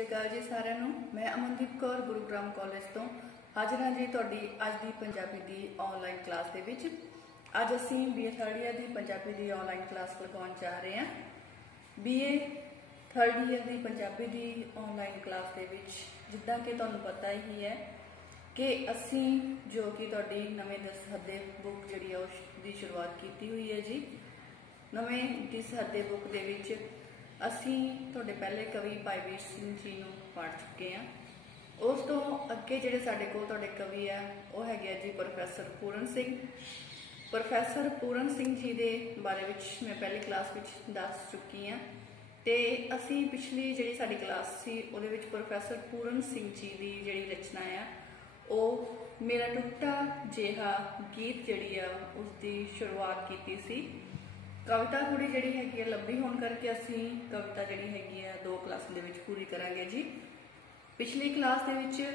श्री अकाल जी सारिਆਂ ਨੂੰ। मैं अमनदीप कौर गुरुग्राम कॉलेज तो हाजिर हाँ जी तुहाडी अज दी पंजाबी दी ऑनलाइन क्लास दे विच। अज असीं BA थर्ड ईयर दी पंजाबी दी ऑनलाइन क्लास लगाउण जा रहे हैं। BA थर्ड ईयर दी पंजाबी दी ऑनलाइन क्लास दे विच जिद्दां कि तुहानूं पता ही है कि असीं जो कि तुहाडी नवें दसहदे बुक जिहड़ी है उसदी शुरुआत कीती हुई है जी। नवें दसहदे बुक दे विच असी तुहाडे पहले कवि भाई वीर सिंह जी नूं पढ़ चुके हैं। उस तो अगे जिहड़े साडे कोल तुहाडे कवि है वो है जी प्रोफैसर पूरन सिंह। प्रोफैसर पूरन सिंह जी दे बारे विच मैं पहली क्लास विच दस चुकी हाँ। तो असी पिछली जिहड़ी साडी क्लास सी उहदे विच प्रोफैसर पूरन सिंह जी की जिहड़ी रचना है वो मेरा टुटा जिहा गीत जिहड़ी आ उसकी शुरुआत की सी। कविता थोड़ी जी है लंबी होने करके असी कविता जी है दो क्लास पूरी करांगे जी। पिछली क्लास के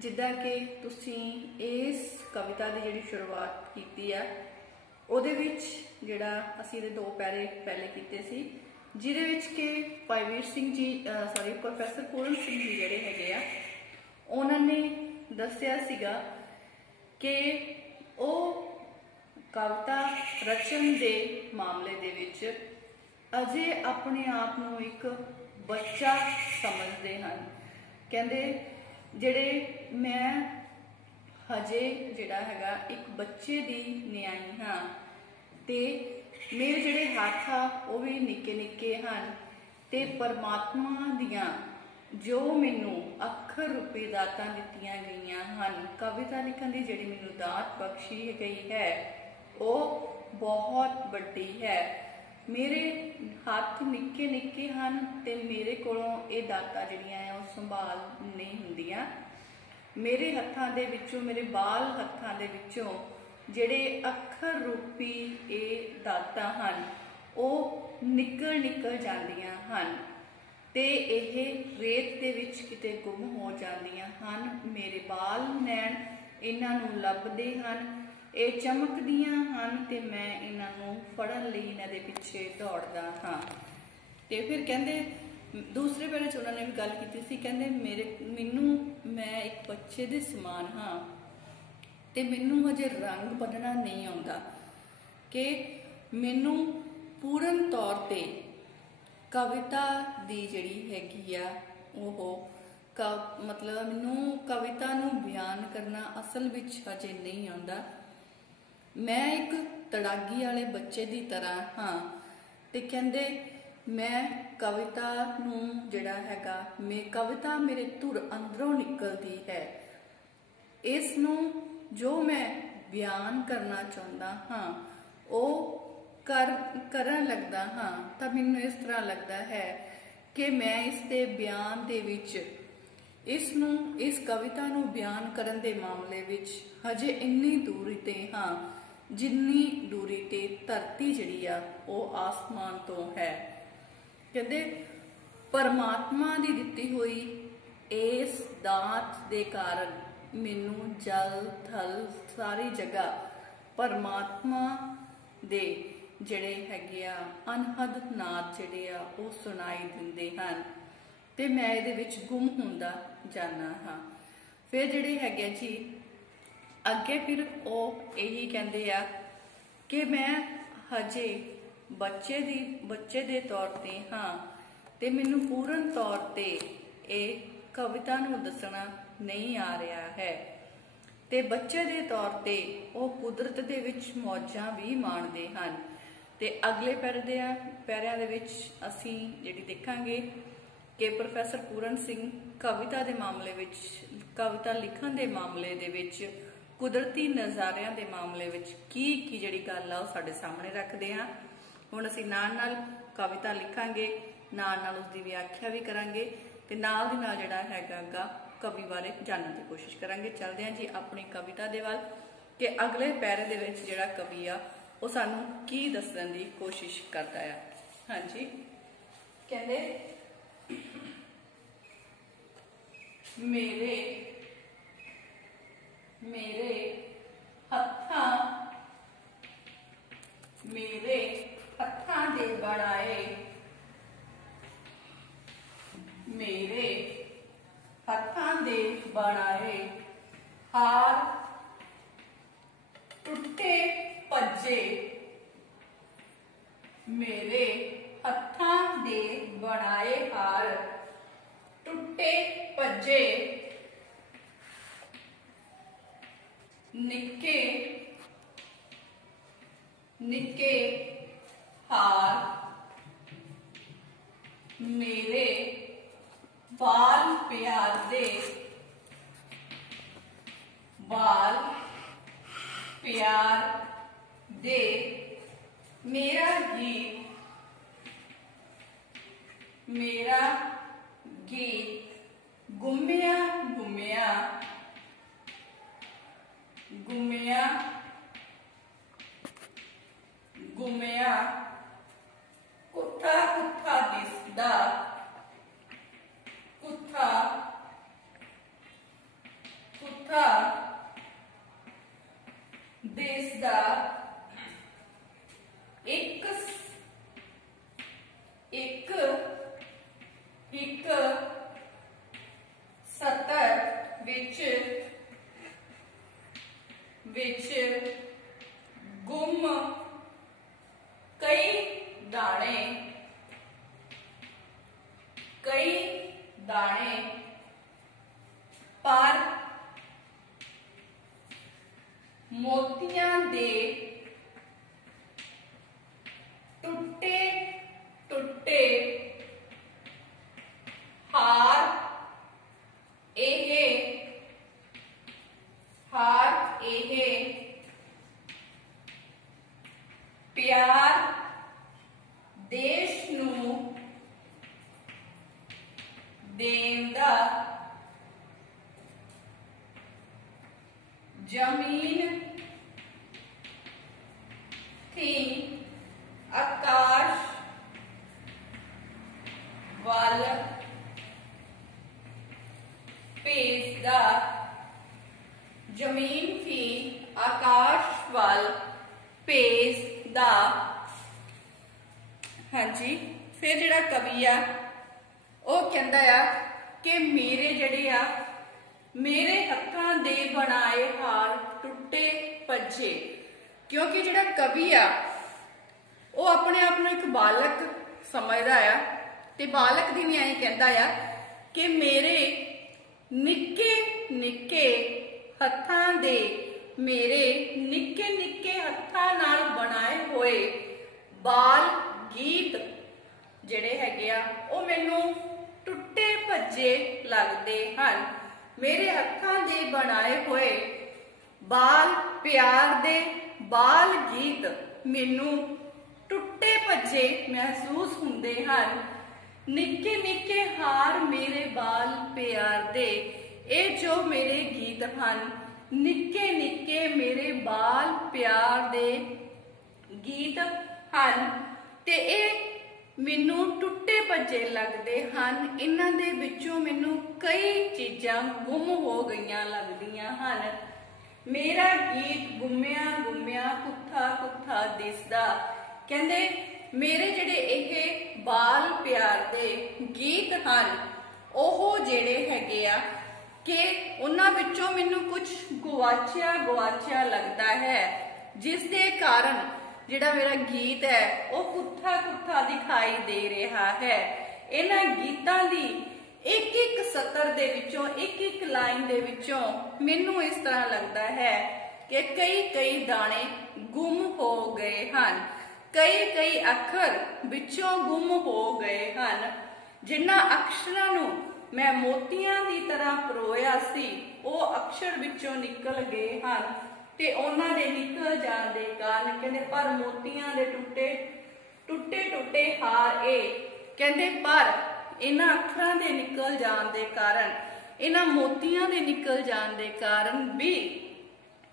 जिदा कि तुसी इस कविता की जी शुरुआत की है उहदे जिहड़ा असी दो पैरे पहले किए सी जिहदे विच कि भाई वीर सिंह जी सॉरी प्रोफैसर पूरन सिंह जी जिहड़े हैगे आ उन्होंने दस्सिया सीगा कि वो कविता रचन के मामले दे विच अजे अपने आप नूं एक बच्चा समझते हैं। कहते जिहड़े मैं हजे जिहड़ा हैगा एक बच्चे की न्याई हाँ ते मेरे जिहड़े हाथ आ वो भी निक्के निक्के हैं ते परमात्मा दियां जो मैनू अखर रूपी दातां दित्तियां गईयां हन कविता लिखण की जिहड़ी मैनू दात बख्शी गई है वो बहुत बड़ी है। मेरे हाथ निक्के निक्के हैं ते मेरे कोलों ये दातां जिहड़ियां है वो संभाल नहीं हुंदियां। मेरे हत्थां दे विचों मेरे बाल हत्थां दे विचों जिहड़े अखर रूपी ये दातां हन वो निकल निकल जांदियां हन ते यह रेत दे विच किते गुम हो जांदियां हन। मेरे बाल नैण इन्हां नूं लभदे हन ये चमकदियां हन ते मैं इन्हां नूं फड़न लई इन्हां दे पिछे दौड़दा हाँ। ते फिर कहंदे दूसरे बारे च उन्होंने भी गल कीती सी कहंदे मेरे मैनू मैं एक बच्चे दे समान हाँ ते मैनू हजे रंग बदलना नहीं आउंदा कि मैनू पूर्ण तौर पे कविता दी जिहड़ी हैगी आ ओह मतलब मैनू कविता नूं बयान करना असल विच हजे नहीं आउंदा। मैं एक तड़ागी वाले बच्चे की तरह हाँ ते कहंदे मैं कविता नूं जिहड़ा हैगा मैं कविता मेरे धुर अंदरों निकलती है इस नूं जो मैं बयान करना चाहता हाँ वो करन लगदा हाँ तो मैनूं इस तरह लगता है कि मैं इसके बयान दे विच इस कविता नूं बयान करन दे मामले विच हजे इन्नी दूरी ते हाँ जिन्नी दूरी ते धरती जिहड़ी आ वो आसमान तो है। कहते परमात्मा की दिती हुई इस दात दे कारण मैनू जल थल सारी जगह परमात्मा दे जिहड़े हैगे आ अनहद नाद जिहड़े आ वो सुनाई दिंदे हन ते मैं इहदे विच गुम हुंदा जाना हाँ। फिर जिहड़े हैगे जी अगे फिर वो यही कहते आ कि मैं हजे बच्चे दे तौर पर हाँ तो मैनू पूर्ण तौर पर यह कविता नूं दसना नहीं आ रहा है ते बच्चे दे तौर पर वो कुदरत दे विच मौजां भी माणदे हन। ते अगले पैरिਆਂ दे विच असीं जिहड़ी देखांगे कि प्रोफैसर पूरन सिंह कविता के मामले विच कविता लिखण के मामले दे विच कुदरती नज़ारिਆਂ के मामले विच की जिहड़ी गल आ साडे सामने रखते हैं। हुण असीं नाल नाल कविता लिखांगे नाल नाल उसकी व्याख्या भी करांगे ते नाल दी नाल जिहड़ा हैगा कवि बारे जानने की कोशिश करांगे। चलदे हां जी अपनी कविता दे वल कि अगले पैरे दे विच जिहड़ा कवि आ वो सानूं की दस्सण दी कोशिश करदा है। हाँ जी कहंदे मेरे मेरे हत्थां दे बनाए मेरे दे बनाए हार टुटे भज्जे मेरे हत्थां दे बनाए हार टुटे भज्जे निक्के निक्के हार मेरे बाल प्यार दे बाल प्यार दे मेरा गीत गुम्मिया गुम्मिया गुम्मिया गुम्मिया कुत्था कुत्था दिसदा कुत्था कुत्था दिसदा एक एक एक सतर विच विच गुम कई दाने पर मोतियां दे टुटे टुटे हार एहे प्यार देश नू देंदा जमीन थी आकाश वाल भेजदा जमीन थी आकाश वाल भेजदा। हाँ जी, फिर जिहड़ा कवि आ ਉਹ ਕਹਿੰਦਾ ਆ कि मेरे जड़े आ मेरे हत्थां दे बनाए हार टुटे भज्जे। क्योंकि जिहड़ा कवि आ ਉਹ अपने आप ਨੂੰ एक बालक समझदा आ ते बालक दी भी ऐं कहंदा आ कि मेरे निक्के निक्के हत्थां दे मेरे निक्के निक्के हत्थां नाल बनाए होए बाल गीत ਜਿਹੜੇ ਹੈਗੇ ਆ ਉਹ ਮੈਨੂੰ ਟੁੱਟੇ ਭੱਜੇ ਲੱਗਦੇ ਹਨ। ਮੇਰੇ ਹੱਥਾਂ ਦੇ ਬਣਾਏ ਹੋਏ ਬਾਲ ਪਿਆਰ ਦੇ ਬਾਲ ਗੀਤ ਮੈਨੂੰ ਟੁੱਟੇ ਭੱਜੇ ਮਹਿਸੂਸ ਹੁੰਦੇ ਹਨ। ਨਿੱਕੇ ਨਿੱਕੇ ਹਾਰ ਮੇਰੇ ਬਾਲ ਪਿਆਰ ਦੇ ਇਹ ਜੋ ਮੇਰੇ ਗੀਤ ਹਨ ਨਿੱਕੇ ਨਿੱਕੇ ਮੇਰੇ ਬਾਲ ਪਿਆਰ ਦੇ ਗੀਤ ਹਨ ਤੇ ਇਹ ਮੈਨੂੰ ਟੁੱਟੇ ਭੱਜੇ ਲੱਗਦੇ ਹਨ। ਇਹਨਾਂ ਦੇ ਵਿੱਚੋਂ ਮੈਨੂੰ ਕਈ ਚੀਜ਼ਾਂ ਗੁੰਮ ਹੋ ਗਈਆਂ ਲੱਗਦੀਆਂ ਹਨ। ਮੇਰਾ ਗੀਤ ਗੁੰਮਿਆ ਗੁੰਮਿਆ ਕੁੱਥਾ ਕੁੱਥਾ ਦਿਸਦਾ। ਕਹਿੰਦੇ ਮੇਰੇ ਜਿਹੜੇ ਇਹ ਬਾਲ ਪਿਆਰ ਦੇ ਗੀਤ ਹਨ ਉਹ ਜਿਹੜੇ ਹੈਗੇ ਆ ਕਿ ਉਹਨਾਂ ਵਿੱਚੋਂ ਮੈਨੂੰ ਕੁਝ ਗਵਾਚਿਆ ਲੱਗਦਾ ਹੈ ਜਿਸ ਦੇ ਕਾਰਨ ਜਿਹੜਾ ਮੇਰਾ ਗੀਤ ਹੈ ਉਹ ਕੁੱਥਾ ਕੁੱਥਾ ਦਿਖਾਈ ਦੇ ਰਿਹਾ ਹੈ। ਇਹਨਾਂ ਗੀਤਾਂ ਦੀ ਇੱਕ ਇੱਕ ਸਤਰ ਦੇ ਵਿੱਚੋਂ ਇੱਕ ਇੱਕ ਲਾਈਨ ਦੇ ਵਿੱਚੋਂ ਮੈਨੂੰ ਇਸ ਤਰ੍ਹਾਂ ਲੱਗਦਾ ਹੈ ਕਿ ਕਈ ਦਾਣੇ ਗੁੰਮ ਹੋ ਗਏ ਹਨ। ਕਈ ਅੱਖਰ ਵਿੱਚੋਂ ਗੁੰਮ ਹੋ ਗਏ ਹਨ। ਜਿਨ੍ਹਾਂ ਅਕਸ਼ਰਾਂ ਨੂੰ ਮੈਂ ਮੋਤੀਆਂ ਦੀ ਤਰ੍ਹਾਂ ਪਰੋਇਆ ਸੀ ਉਹ ਅਕਸ਼ਰ ਵਿੱਚੋਂ ਨਿਕਲ ਗਏ ਹਨ ਤੇ ਉਹਨਾਂ ਦੇ ਨਿਕਲ ਜਾਣ ਦੇ ਕਾਰਨ ਕਹਿੰਦੇ ਪਰ ਮੋਤੀਆਂ ਦੇ ਟੁੱਟੇ ਹਾਰ ਇਹ ਕਹਿੰਦੇ ਪਰ ਇਹਨਾਂ ਅੱਖਰਾਂ ਦੇ ਨਿਕਲ ਜਾਣ ਦੇ ਕਾਰਨ ਇਹਨਾਂ ਮੋਤੀਆਂ ਦੇ ਨਿਕਲ ਜਾਣ ਦੇ ਕਾਰਨ ਵੀ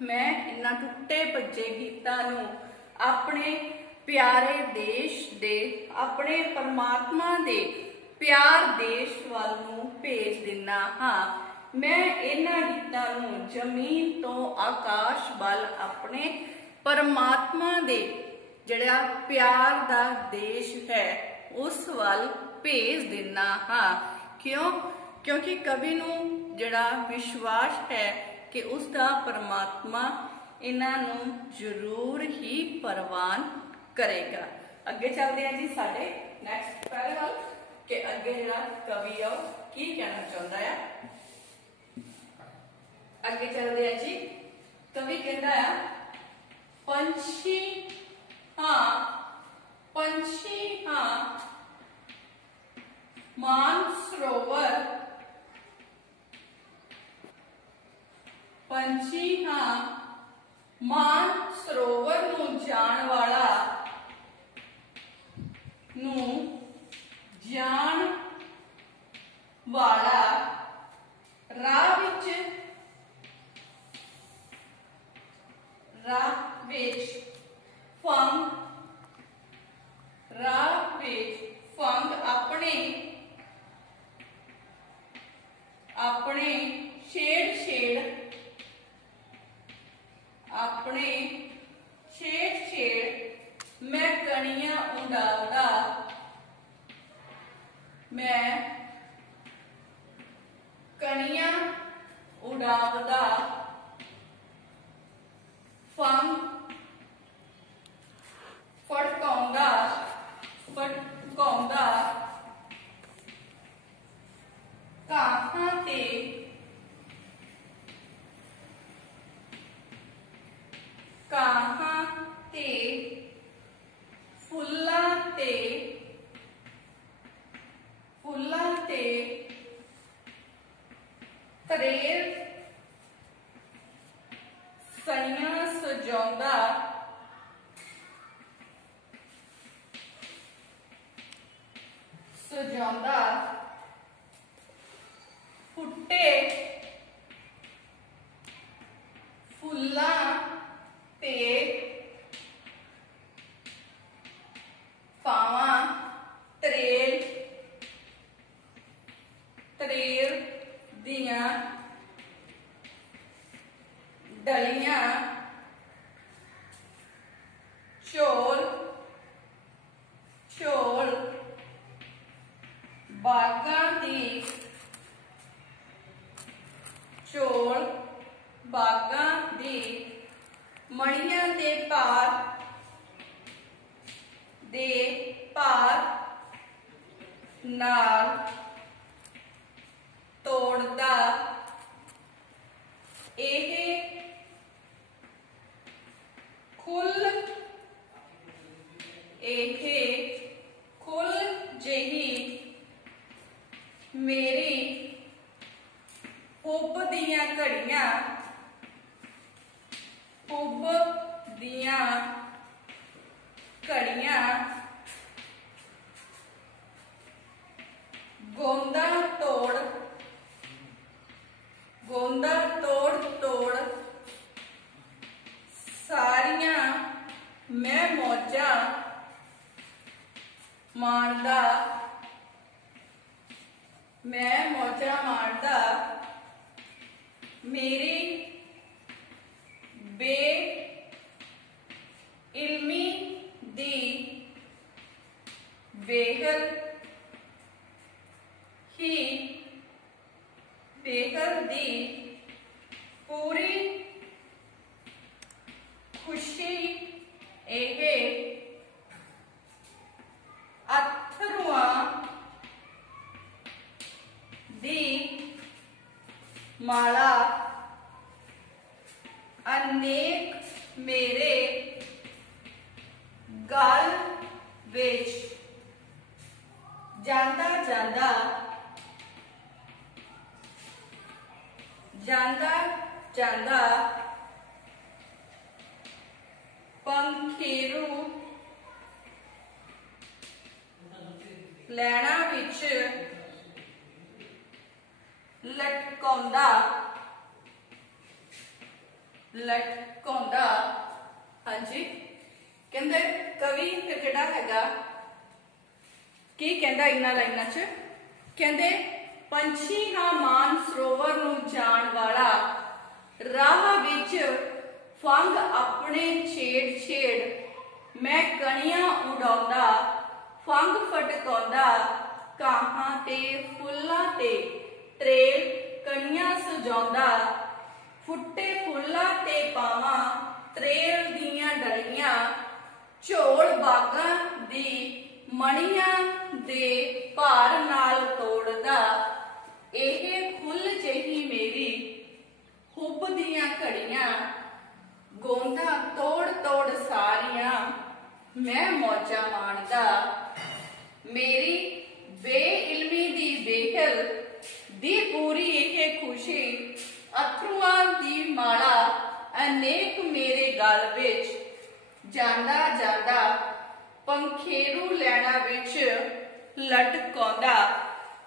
ਮੈਂ ਇਹਨਾਂ ਟੁੱਟੇ ਭੱਜੇ ਗੀਤਾਂ ਨੂੰ ਆਪਣੇ ਪਿਆਰੇ ਦੇਸ਼ ਦੇ ਆਪਣੇ ਪਰਮਾਤਮਾ ਦੇ ਪਿਆਰ ਦੇਸ਼ ਵੱਲ ਨੂੰ ਭੇਜ ਦਿੰਦਾ ਹਾਂ। मैं इन्हां गीतां नूं जमीन तो आकाश वाल अपने परमात्मा दे जिहड़ा प्यार दा देश है उस वाल भेज दिना हाँ। क्यों क्योंकि कवि नूं जिहड़ा विश्वास है कि उसका परमात्मा इन्हां नूं जरूर ही परवान करेगा। अगे चलते हैं जी साडे नैक्सट पैराग्राफ कि अगे जिहड़ा कवि है की कहना चाहुंदा है। अगे चलते हैं जी, कवि कहता है पंछी हाँ मानसरोवर, पंछी हाँ मानसरोवर नूं जाण वाला राह विच फंग अपने छेड़ मैं कणियां उड़ावदा फंग फटकाउंदा काहां ते फुल्लां ते तरेर सणियां सजाउंदा फुट्टे फुल्लां ते पावां तरेल दियां डलियां झोल बागां दी मणियां दे भार नाल तोड़दा एह खुल जही मेरी हुब दियां घड़ियां गोंदा तोड़ सारियां मैं मौजा मारदा मेरी बेइल्मी दी बेहल दी पूरी खुशी एहे अथरुआं दी माला अनेक मेरे गल विच जांदा पंखेरू लैना विच लटकाउंदा हाँ जी कहंदे कवि जिहड़ा हैगा की कहंदा इन्हां लाइनां च कहंदे पंछी हाँ मानसरोवर नूं जाण वाला राह विच फंग अपने छेड़ मैं कणियां उड़ाउंदा फंग फटकाउंदा काहां ते फुल्लां ते त्रेल दीयां डलियां झोल बागां दी मणियां दे भार नाल तोड़दा एह फुੱਲ जही मेरी हुब दीयां घड़ियां गोंदा तोड़ तोड़ सारियां मैं मौजा माणदा मेरी बेइल्मी दी बेहल दी पूरी एह खुशी अथरुआं दी माला अनेक मेरे गल विच जांदा जांदा पंखेरू लैना विच लटकाउंदा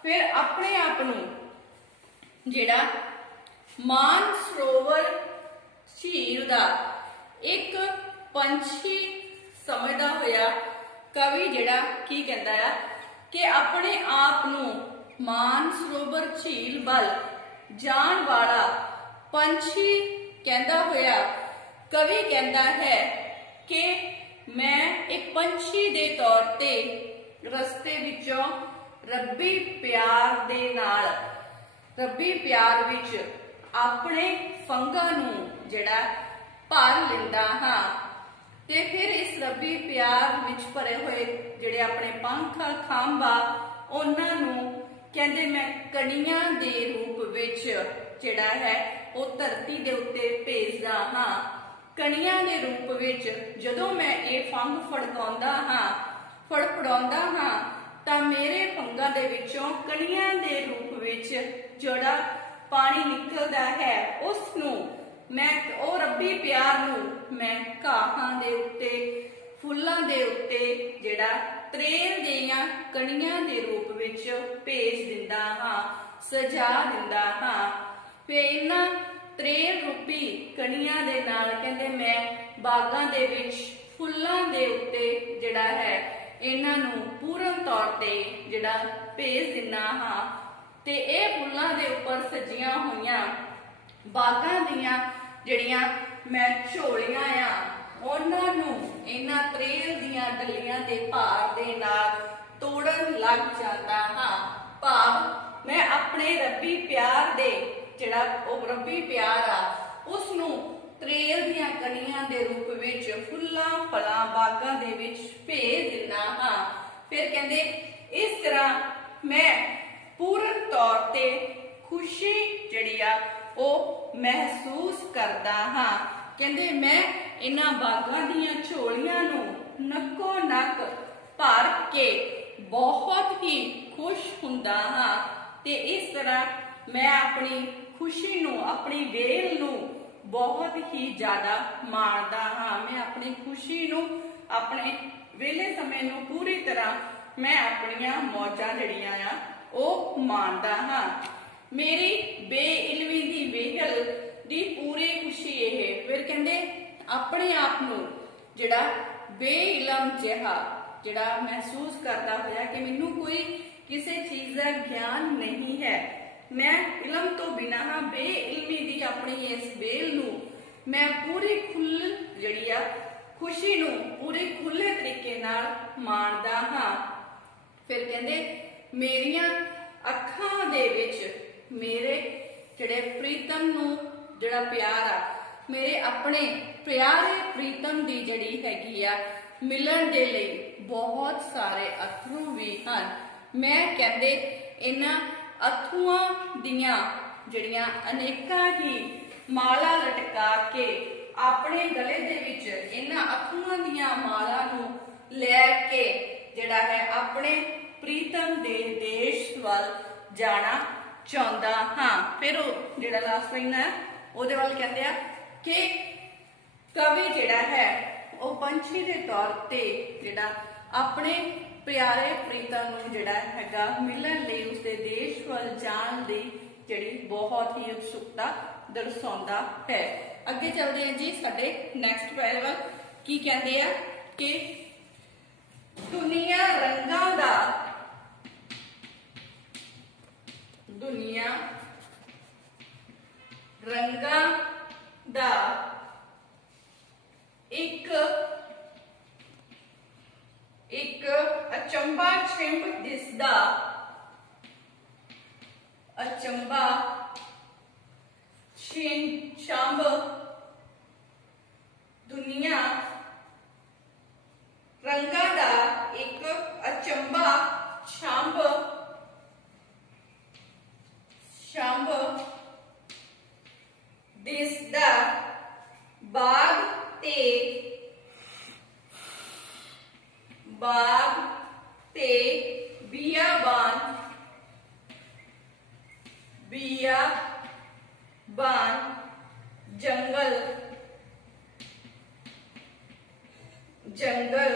फिर अपने आप नूं जिहड़ा मान सरोवर झील दा एक पंछी समझदा होया कवि जिहड़ा की कहंदा आ कि अपने आप नूं मान सरोवर झील वल जाण वाला पंछी कहंदा होया कवि कहंदा है कि मैं एक पंछी दे तौर ते रस्ते विचों रब्बी प्यार दे नाल रब्बी प्यार विच अपने फंगां नूं जिहड़ा भर लैंदा हां ते फिर इस रब्बी प्यार विच भरे होए जिहड़े अपने पंख खंभा उन्हां नूं कहंदे मैं कणियां दे रूप विच जिहड़ा है वो धरती दे उत्ते भेजदा हां कणियां दे रूप विच जदों मैं ये फंग फड़काउंदा हां फड़फड़ाउंदा हां तां मेरे फंगां दे विचों कणियां दे रूप विच जिहड़ा पानी निकलदा है उस नूं मैं ओ रब्बी प्यार नूं मैं घाहां दे उत्ते फुल्लां दे उत्ते जिहड़ा त्रेल दीयां कणियां दे रूप विच भेज दिंदा हां सजा दिंदा हां फिर इन्हां त्रेल रूपी कणियां दे नाल कहंदे मैं बागां दे विच फुल्लां दे उत्ते जिहड़ा है इन्हां नूं पूर्ण तौर ते जिहड़ा भेज दिंदा हां ते इह फुल्लां दे उपर सजियां होईयां बागां दीयां जिहड़ियां मैं झोलियां आ उन्हां नूं इन्हां त्रेल दीयां डलियां दे भार दे नाल तोड़न लग जांदा हां भाव मैं अपने रब्बी प्यार दे जिहड़ा ओह रब्बी प्यार आ उस नूं त्रेल दीयां कणियां दे रूप विच फुल्लां फलां बागां दे विच भेज दिंदा हां फिर कहंदे इस तरह मैं पूर्ण तौर ते खुशी जिहड़ी आ ओह महसूस करदा हां कहंदे मैं इन्हां बागां दीयां झोलियां नूं नक्को नक भर के बहुत ही खुश हुंदा हां ते इस तरह मैं अपनी खुशी नूं अपनी वेल नूं बहुत ही ज्यादा माणदा हां मैं अपनी खुशी नूं अपने वेले समय नूं पूरी तरह मैं अपनियां मौजां जिहड़ियां आ ओह माणदा हां मेरी बेइल्मी दी वेहल दी पूरी खुशी यह फिर कहंदे अपने आप नूं जिहड़ा बेइलम जिहा जिहड़ा महसूस करदा होया कि मैनूं कोई किसी चीज का ज्ञान नहीं है मैं इलम तो बिना हां बेइल्मी दी अपनी इस बेल नूं मैं पूरी खुल जिहड़ी आ खुशी नूं पूरे खुले तरीके नाल माणदा हां फिर कहंदे मेरियां अखां दे विच मेरे जिहड़े प्रीतम नूं जिहड़ा प्यार आ मेरे अपने प्यारे प्रीतम दी जिहड़ी हैगी आ मिलन दे लई बहुत सारे अथरू भी हन मैं कहंदे इन्हां अथरुआं दियां जिहड़ियां अनेकां ही माला लटका के अपने गले दे विच इन्हां अथरुआं दियां माला नूं लै के जिहड़ा है अपने प्रीतम दे देश वल जाना चाहुंदा हां फिर जिहड़ा लास्ट लाइन है ਉਹਦੇ ਵੱਲ ਕਹਿੰਦੇ ਆ कि कवि जिहड़ा है वो पंछी के तौर ते जिहड़ा अपने प्यारे प्रीतम नूं जिहड़ा हैगा मिलन लई उसदे देश वल जाण दी जिहड़ी बहुत ही उत्सुकता दर्शाउंदा है। अगे चलदे हैं जी साडे नैक्सट पैराग्राफ की कहंदे आ कि दुनिया रंगां दा दुनिया रंगां दा एक एक अचंबा छिंब दिसदा अचंबा छंब दुनिया रंगां दा एक अचंभा छंभ दिसदा बाग ते बियाबान जंगल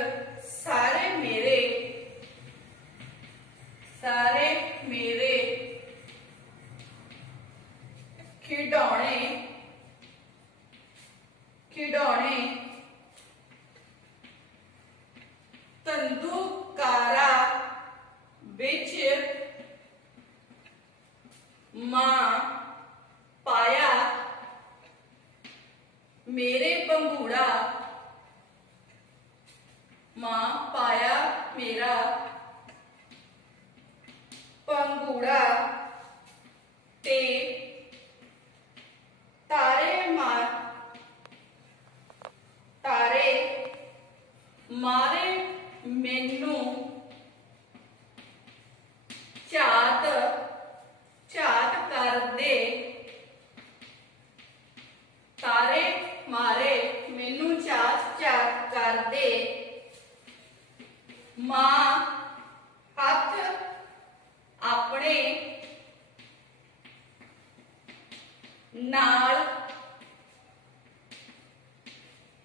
सारे मेरे खिडौने तंदूकारा बिच मां पाया मेरे पंघूड़ा मेरा पंघूड़ा ते तारे मारे मैनू झात कर दे तारे मारे मैनू झात कर दे मां हाथ अपने नाल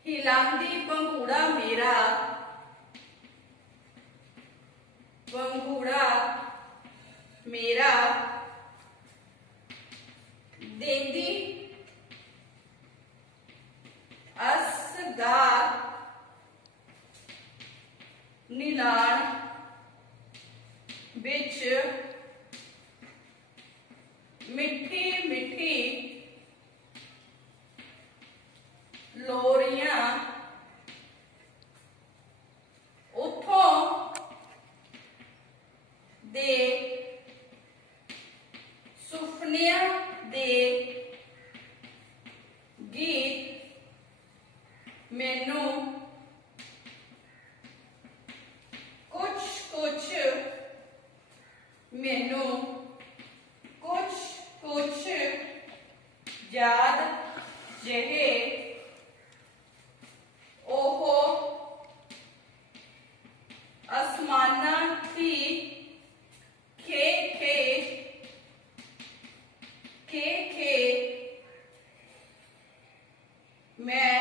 हिलांदी पंघूड़ा मेरा देंदी असगा नीलान बिच मिठी मिठी लोरियां उठों दे सुफनिया दे गीत मैनू कुछ याद जहे ओहो आसमाना थी खे मैं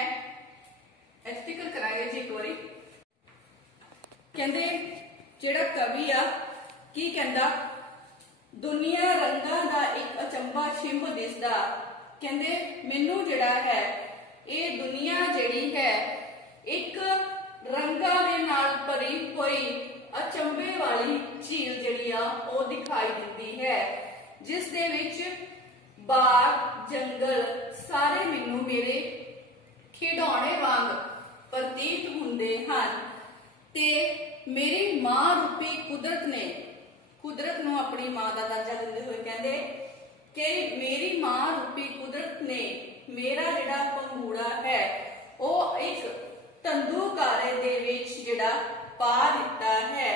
एथिकल कराया जी एक बारी कहंदे जेड़ा कवि आ की कहंदा दुनिया रंगां दा एक अचंभा छिंभ दिसदा कहंदे मैनू जेड़ा है ये दुनिया जेड़ी है एक रंगां दे नाल भरी होई अचंभे वाली झील जेड़ी आ ओ दिखाई दिंदी है जिस दे विच बाग जंगल सारे मैनू मेरे खिडौने वांग प्रतीत हुंदे हन ते मेरी मां रूपी कुदरत नूं अपनी मां का दर्जा दिंदे हुए कहंदे कि मेरी मां रूपी कुदरत ने मेरा जिहड़ा पंघूड़ा है वो एक तंदूकारे दे विच जिहड़ा पा दिता है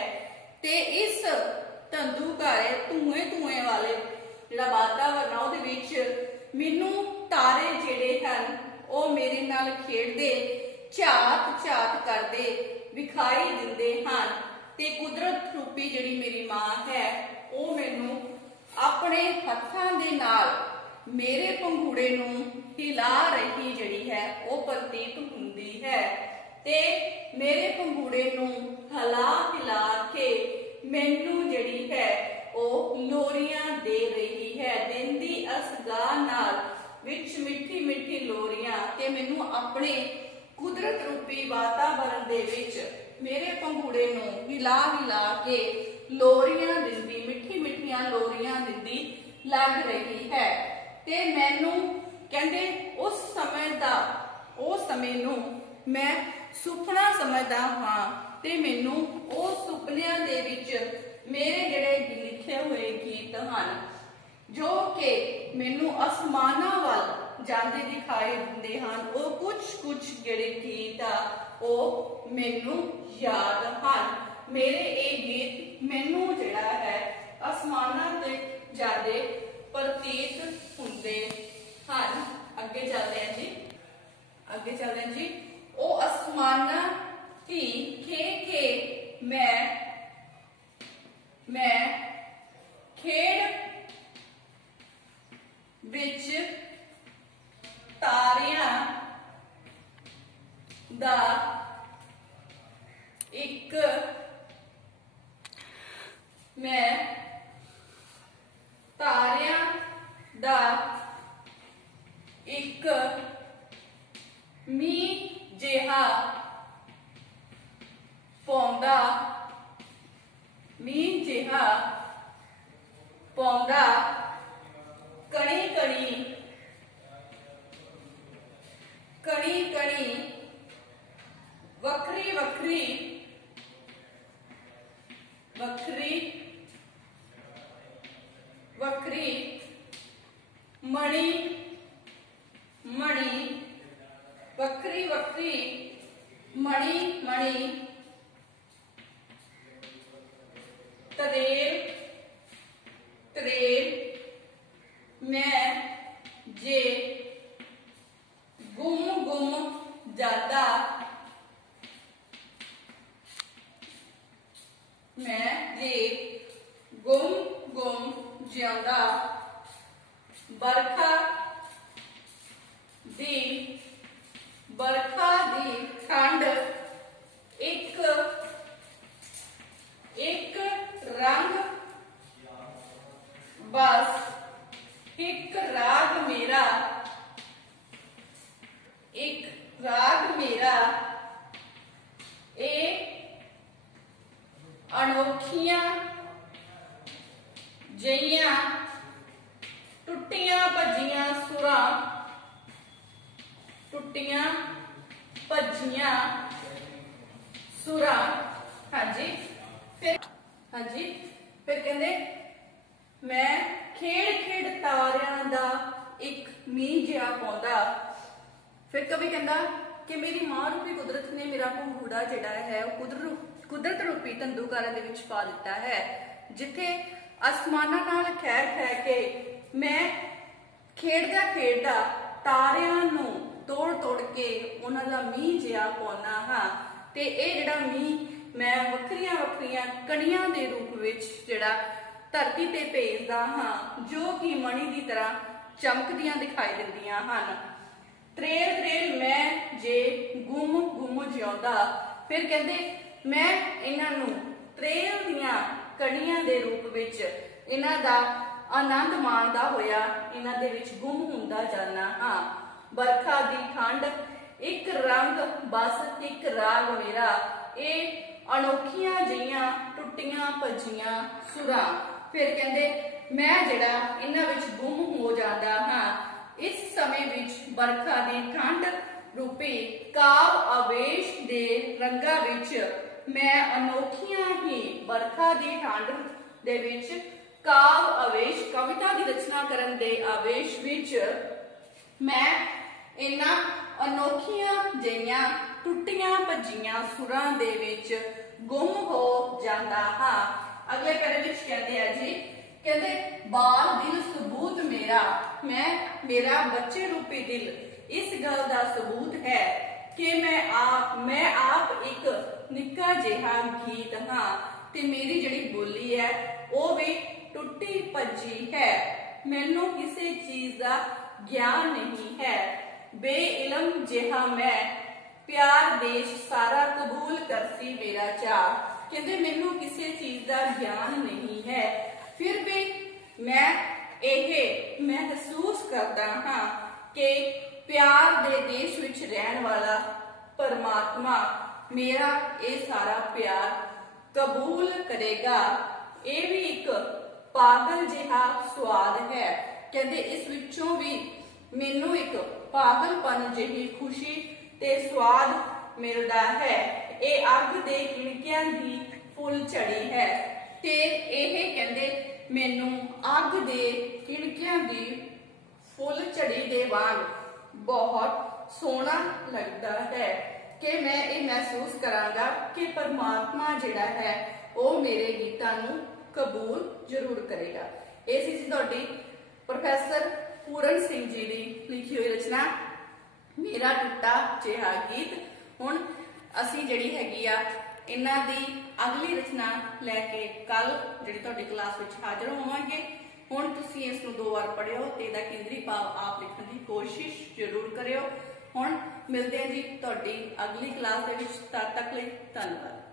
ते इस तंदूकारे धुएं वाले जिहड़ा वातावरण आ उहदे विच मैनू तारे जिहड़े हन वो मेरे नाल खेडदे झात करदे विखाई दिंदे हन ते कुदरत रूपी जिहड़ी मेरी मां है वो मैनू अपने हत्थां दे नाल मेरे पंघूड़े नूं हिला रही जिहड़ी है वो प्रतीत हुंदी है ते मेरे पंघूड़े नूं हिला के मैनू जिहड़ी है वो लोरियां दे रही है दिंदी असगा नाल विच मिठी मिठी लोरियां ते मैनू अपने कुदरत रूपी वातावरण दे विच मेरे पंघूड़े नूं हिला के लोरियां दिंदी मिठी मिठियां लोरियां दिंदी लग रही है ते मैनू कहंदे उस समय नूं मैं सुपना समझदा हां ते मैनू उस सुपनियां दे विच मेरे जिहड़े लिखे हुए गीत हन जो कि मैनू आसमानां वल ਜਾਂਦੇ ਦਿਖਾਈ ਦਿੰਦੇ ਹਨ। ਉਹ ਕੁਝ ਜਿਹੜੇ ਗੀਤ ਆ ਉਹ ਮੈਨੂੰ ਯਾਦ ਹਨ। ਮੇਰੇ ਇਹ ਗੀਤ ਮੈਨੂੰ ਜਿਹੜਾ ਹੈ ਅਸਮਾਨਾਂ ਤੇ ਜਾਂਦੇ ਪ੍ਰਤੀਤ ਹੁੰਦੇ ਹਨ। ਅੱਗੇ ਚੱਲਦੇ ਹਾਂ ਜੀ। ਉਹ ਅਸਮਾਨਾਂ ਕੀ ਖੇ ਮੈਂ ਖੇਡ ਵਿੱਚ ਤਾਰਿਆਂ ਦਾ ਇੱਕ ਮੀਂਹ ਜਿਹਾ ਪਾਉਂਦਾ ਕਣੀ ਵੱਖਰੀ ਮਣੀ ਤਰੇਲ ਮੈਂ ਜੇ ਗੁੰਮ ਜਾਂਦਾ ਬਰਖਾ ਦੀ ਠੰਡ ਇੱਕ ਰੰਗ ਬਸ ਇੱਕ ਰਾਗ ਮੇਰਾ ਇਹ ਅਨੋਖੀਆਂ ਜਿਹੀਆਂ ਟੁੱਟੀਆਂ ਭੱਜੀਆਂ ਸੁਰਾਂ ਫਿਰ ਕਹਿੰਦੇ ਮੈਂ ਖੇਡ ਤਾਰਿਆਂ ਦਾ ਇੱਕ ਮੀਂਹ ਜਿਹਾ ਪਾਉਂਦਾ। ਫਿਰ ਕਵੀ ਕਹਿੰਦਾ ਕਿ ਮੇਰੀ ਮਾਂ ਰੂਪੀ ਕੁਦਰਤ ਨੇ ਮੇਰਾ ਪੰਘੂੜਾ ਜਿਹੜਾ ਹੈ ਉਹ ਕੁਦਰਤ ਰੂਪੀ ਤੰਦੂਕਾਰਾਂ ਦੇ ਵਿੱਚ ਪਾ ਦਿੱਤਾ ਹੈ, ਜਿੱਥੇ ਅਸਮਾਨਾਂ ਨਾਲ ਖਹਿ ਕੇ ਮੈਂ ਖੇਡਦਾ ਤਾਰਿਆਂ ਨੂੰ ਤੋੜ ਕੇ ਉਹਨਾਂ ਦਾ ਮੀਂਹ ਜਿਹਾ ਪਾਉਣਾ ਹਾਂ। ਤੇ ਇਹ ਜਿਹੜਾ ਮੀਂਹ ਮੈਂ ਵੱਖਰੀਆਂ ਕਣੀਆਂ ਦੇ ਰੂਪ ਵਿੱਚ ਜਿਹੜਾ ਧਰਤੀ ਤੇ ਭੇਜਦਾ ਹਾਂ, ਜੋ ਕਿ ਮਣੀ ਦੀ ਤਰ੍ਹਾਂ ਚਮਕਦੀਆਂ ਦਿਖਾਈ ਦਿੰਦੀਆਂ ਹਨ। ਤਰੇਲ ਮੈਂ ਜੇ ਗੁੰਮ ਜਿਉਂਦਾ। ਫਿਰ ਕਹਿੰਦੇ ਮੈਂ ਇਹਨਾਂ ਨੂੰ ਤਰੇਲ ਦੀਆਂ ਕਣੀਆਂ ਦੇ ਰੂਪ ਵਿੱਚ ਇਹਨਾਂ ਦਾ ਆਨੰਦ ਮਾਣਦਾ ਹੋਇਆ ਇਹਨਾਂ ਦੇ ਵਿੱਚ ਗੁੰਮ ਹੁੰਦਾ ਜਾਣਾ ਹਾਂ। ਬਰਖਾ ਦੀ ਠੰਡ ਇੱਕ ਰੰਗ ਬਸ ਇੱਕ ਰਾਗ ਮੇਰਾ ਇਹ ਅਨੋਖੀਆਂ ਜਿਹੀਆਂ ਟੁੱਟੀਆਂ ਭੱਜੀਆਂ ਸੁਰਾਂ। ਫਿਰ ਕਹਿੰਦੇ ਮੈਂ ਜਿਹੜਾ ਇਹਨਾਂ ਵਿੱਚ ਗੁੰਮ ਹੋ ਜਾਂਦਾ ਹਾਂ। ਇਸ ਸਮੇਂ ਵਿੱਚ ਬਰਖਾ ਦੀ ਠੰਡ ਰੂਪੀ ਕਾਵ ਆਵੇਸ਼ ਦੇ ਰੰਗਾਂ ਵਿੱਚ ਮੈਂ ਅਨੋਖੀਆਂ ਹੀ ਬਰਖਾ ਦੀ ਠੰਡ ਦੇ ਵਿੱਚ ਕਾਵ ਆਵੇਸ਼ ਕਵਿਤਾ ਦੀ ਰਚਨਾ ਕਰਨ ਦੇ ਆਵੇਸ਼ ਵਿੱਚ ਮੈਂ ਇਹਨਾਂ ਅਨੋਖੀਆਂ ਜਿਹੀਆਂ ਟੁੱਟੀਆਂ ਭੱਜੀਆਂ ਸੁਰਾਂ ਦੇ ਵਿੱਚ ਗੁੰਮ ਹੋ ਜਾਂਦਾ ਹਾਂ। ਅਗਲੇ ਪੈਰੇ ਵਿੱਚ ਕਹਿੰਦੇ ਆ ਜੀ, ਕਹਿੰਦੇ ਬਾਲ ਦਿਲ ਸਬੂਤ ਮੇਰਾ ਬੱਚੇ ਰੂਪੀ ਦਿਲ ਇਸ ਗੱਲ ਦਾ ਸਬੂਤ ਹੈ ਕਿ ਮੈਂ ਆਪ ਇੱਕ ਨਿੱਕਾ ਜਿਹਾ ਗੀਤ ਹਾਂ ਤੇ ਮੇਰੀ ਜਿਹੜੀ ਬੋਲੀ ਹੈ ਉਹ ਵੀ ਟੁੱਟੀ ਭੱਜੀ ਹੈ। ਮੈਨੂੰ ਕਿਸੇ ਚੀਜ਼ ਦਾ ਗਿਆਨ ਨਹੀਂ ਹੈ, ਬੇਇਲਮ ਜਿਹਾ ਮੈਂ ਪਿਆਰ ਦੇਸ਼ ਸਾਰਾ ਕਬੂਲ ਕਰਸੀ ਮੇਰਾ ਚਾਹ। ਕਹਿੰਦੇ ਮੈਨੂੰ ਕਿਸੇ ਚੀਜ਼ ਦਾ ਗਿਆਨ ਨਹੀਂ ਹੈ, ਫਿਰ ਵੀ ਮੈਂ ਇਹ ਮਹਿਸੂਸ ਕਰਦਾ ਹਾਂ ਕਿ ਪਿਆਰ ਦੇ ਦੇਸ਼ ਵਿੱਚ ਰਹਿਣ ਵਾਲਾ ਪਰਮਾਤਮਾ ਮੇਰਾ ਇਹ ਸਾਰਾ ਪਿਆਰ ਕਬੂਲ ਕਰੇਗਾ। ਇਹ ਵੀ ਇੱਕ ਪਾਗਲ ਜਿਹਾ ਸਵਾਦ ਹੈ। ਕਹਿੰਦੇ ਇਸ ਵਿੱਚੋਂ ਵੀ ਮੈਨੂੰ ਇੱਕ ਪਾਗਲਪਨ ਜਿਹੀ ਖੁਸ਼ੀ ਤੇ ਸਵਾਦ ਮਿਲਦਾ ਹੈ। ਇਹ ਅੱਗ ਦੇ ਕਿਣਕਿਆਂ ਦੀ ਫੁੱਲ ਝੜੀ ਹੈ ਤੇ ਇਹ ਕਹਿੰਦੇ ਮੈਨੂੰ ਅੱਗ ਦੇ ਕਿਣਕਿਆਂ ਦੀ फुल झड़ी दे वांग बहुत सोहना लगता है कि मैं ये महसूस करांगा कि परमात्मा जिहड़ा है वो मेरे गीतां नूं कबूल जरूर करेगा। ये सी तुहाडी प्रोफैसर पूरन सिंह जी की लिखी हुई रचना मेरा टुटा जिहा गीत। हुण असीं जिहड़ी हैगी आ इन्हां दी अगली रचना लैके कल जिहड़ी तुहाडी क्लास विच हाज़र होवांगे। हुण तुसीं इस नूं 2 बार पढ़िओ ते इहदा केंद्री भाव आप लिखण की कोशिश जरूर करिओ। हुण मिलदे हां जी तुहाडी अगली क्लास दे विच। तद तक लई धन्नवाद।